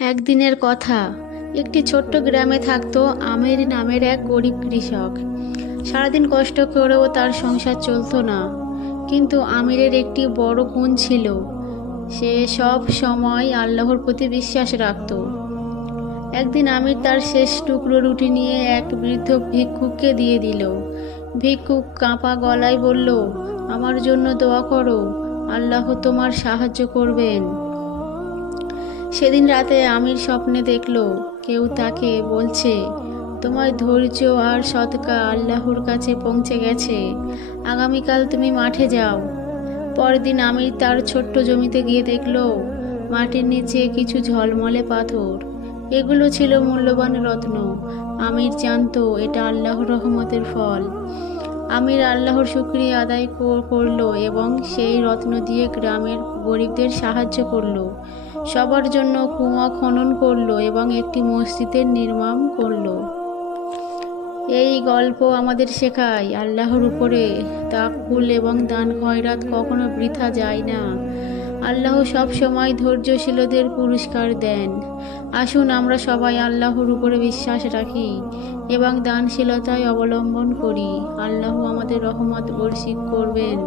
একদিনের কথা, একটি ছোট্ট গ্রামে থাকতো আমির নামের এক গরিব কৃষক। সারাদিন কষ্ট করেও তার সংসার চলতো না। কিন্তু আমিরের একটি বড় গুণ ছিল, সে সব সময় আল্লাহর প্রতি বিশ্বাস রাখত। একদিন আমির তার শেষ টুকরো রুটি নিয়ে এক বৃদ্ধ ভিক্ষুককে দিয়ে দিল। ভিক্ষুক কাঁপা গলায় বলল, আমার জন্য দোয়া করো, আল্লাহ তোমার সাহায্য করবেন। সেদিন রাতে আমির স্বপ্নে দেখলো কেউ তাকে বলছে, তোমার ধৈর্য আর সৎকা আল্লাহর কাছে পৌঁছে গেছে, আগামীকাল তুমি মাঠে যাও। পরের দিন আমির তার ছোট্ট জমিতে গিয়ে দেখলো মাটির নিচে কিছু ঝলমলে পাথর। এগুলো ছিল মূল্যবান রত্ন। আমির জানতো এটা আল্লাহর রহমতের ফল। আমির আল্লাহর শুকরিয়া আদায় করলো এবং সেই রত্ন দিয়ে গ্রামের গরিবদের সাহায্য করলো, সবার জন্য কুয়া খনন করলো এবং একটি মসজিদের নির্মাণ করলো। এই গল্প আমাদের শেখায় আল্লাহর উপরে তাওয়াক্কুল এবং দান খয়রাত কখনো বৃথা যায় না। আল্লাহ সব সময় ধৈর্যশীলদের পুরস্কার দেন। আসুন আমরা সবাই আল্লাহর উপরে বিশ্বাস রাখি এবং দানশীলতায় অবলম্বন করি। আল্লাহ আমাদের রহমত বর্ষিত করবেন।